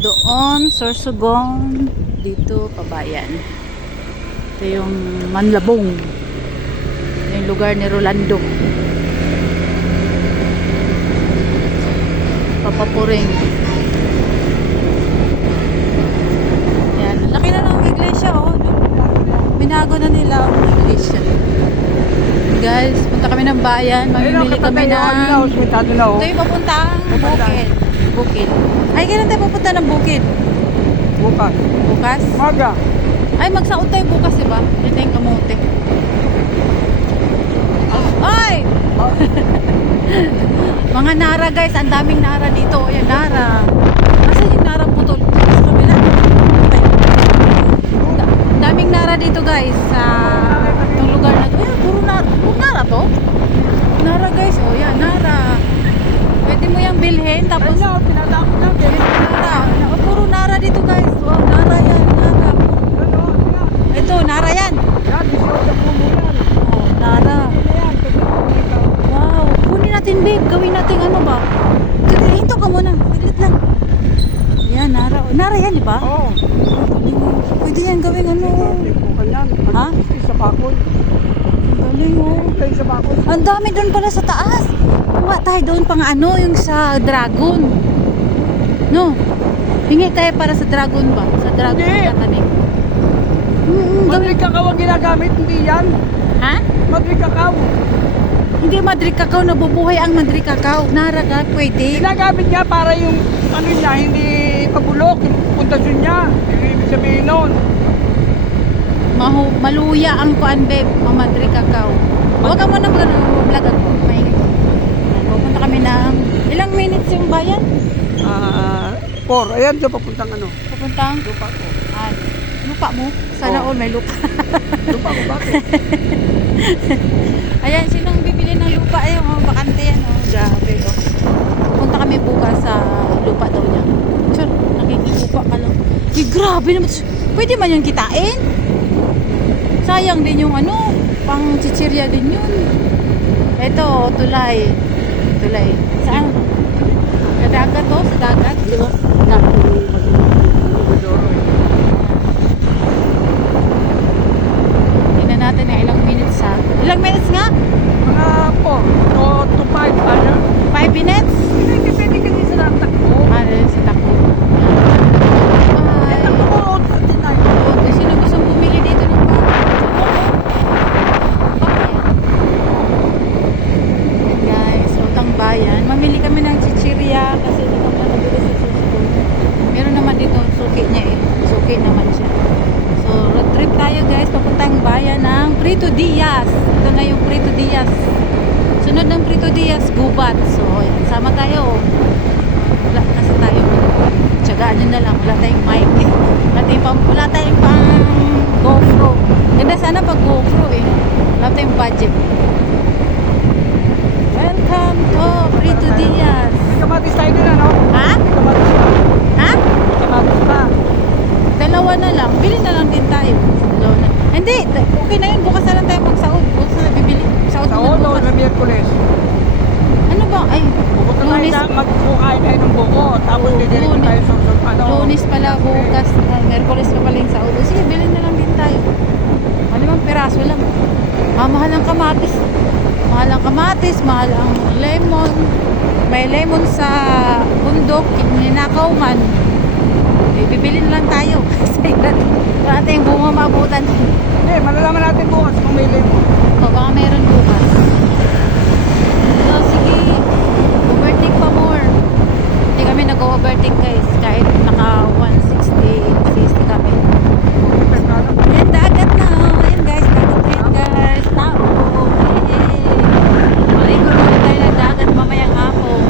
Doon, Sorsogon, dito, Kabayan. Ito yung Manlabong. Yung lugar ni Rolando. Papapuring. Yan, laki na ng iglesia, oh. Binago na nila ang iglesia. Guys, punta kami ng bayan. Mamimili kami ng... Ito yung papuntang Bukid. Ay, kailan tayo pupunta ng Bukid? Bukas. Bukas? Maga. Ay, magsaot tayo bukas, diba? Dito yung kamote. Ay! Mga nara, guys. Ang daming nara dito. Ayan, nara. Nasaan yung nara putol? Sa kabila. Daming nara dito, guys. Sa itong lugar na ito. Ayan, puro nara. Puro nara to? Nara, guys. O, yan, nara. Pwede mo yung bilhin. Tapos, Tinatakot lang. nara. O, puro nara dito, guys. Wow, nara yan. Nara. Ito, nara yan. Oh, nara. Wow. Kunin natin, babe. Gawin natin ano ba? Hinto ka muna. Saglit lang. Yan, nara. Oh, nara yan, di ba? Oo. Pwede yan gawin ano. Ha? Sa bakol. Galing oh. Sa bakol. Ang dami doon pala sa taas. Kuha tayo doon pang ano, yung sa dragon. No? Hingi tayo para sa dragon ba? Sa dragon Hindi. tatanim. Madrid kakao ang ginagamit, hindi yan. Ha? Madrid kakao. Hindi Madrid Cacao, nabubuhay ang Madrid Cacao. Nara ka, pwede. Ginagamit niya para yung ano niya, hindi pabulok. Yung pundasyon niya. Yung ibig sabihin nun. Maluya ang kuan, babe, ang Madrid Cacao. Huwag ka muna mag-vlog ako. Maingay. Pupunta kami ng ilang minutes yung bayan? 4. Ayan, doon papuntang ano. Pupuntang Lupa ko. lupa mo. Sana all may lupa. Lupa ko, bakit? Ayan, sinong bibili ng lupa? Ayun, oh, bakante yan. Oh. Grabe, oh. Punta kami bukas sa lupa daw niya. Sure, nakikilupa ka lang. Ay, grabe naman. Pwede man yung kitain. Sayang din yung ano, pang chichirya din yun. Ito, tulay. Tulay. Saan? Sa dagat to? Sa dagat? Di ba? Tingnan natin na ilang minutes ha. Ilang minutes nga? Mga 4 to 5. Ano? 5 minutes? Hindi, pwede kasi sa takbo. Sa takbo. Ay. Takbo ko, 39. Sino gustong bumili dito ng guys, utang bayan. Mamili kami ng chichirya kasi hindi kami nabili sa Susko. Meron naman dito suki niya eh. Suki naman siya. So, road trip tayo guys. Papuntang bayan ng Prito Diaz. Ito na yung Prito Diaz. Sunod ng Prito Diaz, Gubat. So, yan. Sama tayo. Wala kasi tayo. Tsagaan nyo na lang. Wala tayong mic. Wala tayong pang GoPro. Ganda sana pag GoPro eh. Wala tayong budget. Welcome to Prito Diaz. May kamatis tayo din, ano? Ha? May kamatis pa. Ha? May kamatis pa. Dalawa na lang. Bili na lang din tayo. Dalawa na. Hindi. Okay na yun. Bukas na lang tayo magsaod. Bukas na lang bibili. Saod Sa naman Olo, bukas. na Miyerkules. Ano ba? Ay. Pupunta tayo Lunes. na magkukain tayo ng buko. Tapos didiretso Lunes. tayo sa ano. Lunes pala bukas. Merkules pa pala yung saod. Sige, bili na lang din tayo. Malimang piraso lang. Mahal ang kamatis. Mahal ang kamatis. Mahal ang lemon. May lemon sa bundok. Ninakaw man. Bibili na lang tayo. Kasi wala tayong bunga maabutan. Hindi, malalaman natin bukas kung may lemon. O, baka meron bukas. So, sige. Overtake pa more. Hindi kami nag-overtake guys. Kahit naka 160 kami. Ayan, dagat na. Ayan guys, dagat na yan guys. Tao. Maligo naman tayo ng dagat mamayang hapon.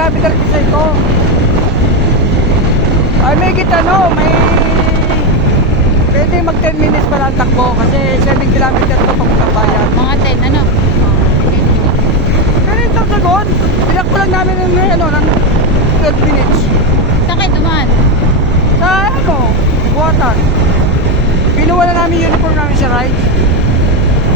kilometer kasi ito. Ay, may may pwede mag 10 minutes pa lang takbo kasi 7 kilometer to papuntang bayan. Mga 10, ano? 10 minutes. Pero ito sagot, pinakbo lang namin ng 12 minutes. Saan kayo dumaan? Sa buwatan. Pinuha na namin yung uniform namin sa ride.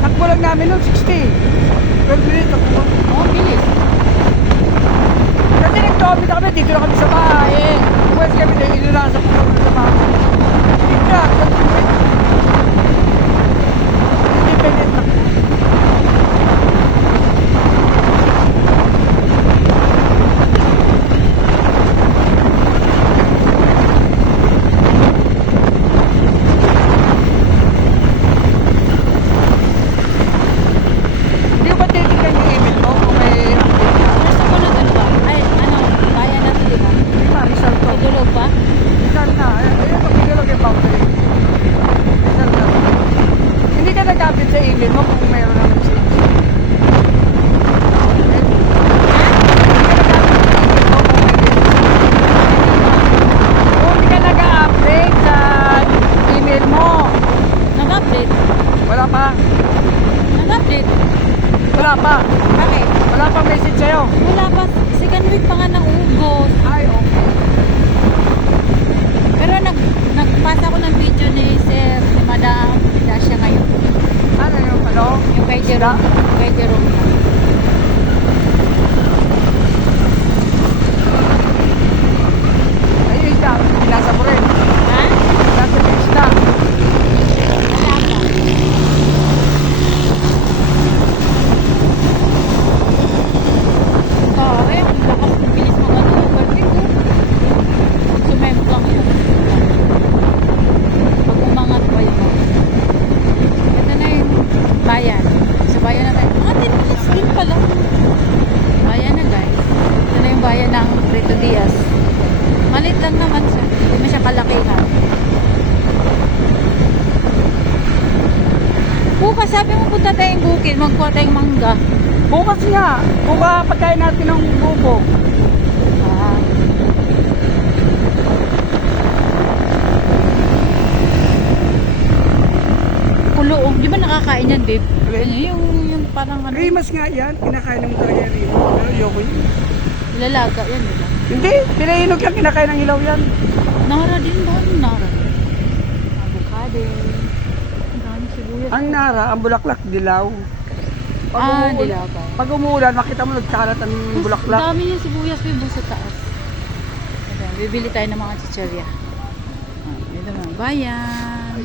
Takbo lang namin nun, 60. 12 minutes takbo. Oh, bilis. Kasi nag-topic kami, dito na kami sa bahay. Pwede kami dito na sa pupunta sa bahay. Dito na, 12 minutes. Independent takbo. Hindi ko ba titignan yung email mo kung may update ka? First of all, ano ba? Ay, ano, bayan na to, di ba? Hindi pa, result to. May dulog pa? Result na. Ayun, pagkilog yung boundary. Result na. Hindi ka nag-update sa email mo kung mayroon na message. Kung hindi ka nag-update sa email mo, Nag-update. wala pa. Nag-update. Wala pa. Bakit? Wala pang message sa'yo. Wala pa. Second week pa nga ng Ugos. Ay, okay. Pero nagpasa ko ng video ni Sir, ni Madam Dasha ngayon. Ano yung Yung kay Jerome. Kay Jerome. Ayun siya, binasa mo rin. Ha? Binasa mo yung isda. Wala pa. Pare, ang lakas ng bilis ng ano. Overtake ko. Sumemp lang yun. Pag umangat pa yun. Ito na yung bayan. Sa bayan na tayo. Mga 10 minutes din pala. Bayan na guys. Ito na yung bayan ng Rito Diaz. Malit lang naman siya. Hindi mo siya kalakihan. Bukas sabi mo punta tayong bukid. Magkuha tayong mangga. Bukas nga. Bukas pagkain natin ng buko. Ah. Kuloong. Di ba nakakain yan, babe? Alin? Ano, yung parang ano. Rimas nga yan. Kinakain naman talaga yung rimas. Pero ayoko yun. Lalaga yan, di ba? Hindi. Pinahinog lang. Kinakain ng hilaw yan. Nara din ba? Ano nara? Avocado. Ang dami sibuyas. Ang nara, ang bulaklak, dilaw. Dilaw pa. Pag umuulan, makita mo nagkalat ang bulaklak. Ang dami yung sibuyas, babe, sa taas. Ayan, bibili tayo ng mga chichorya. Dito mga bayan.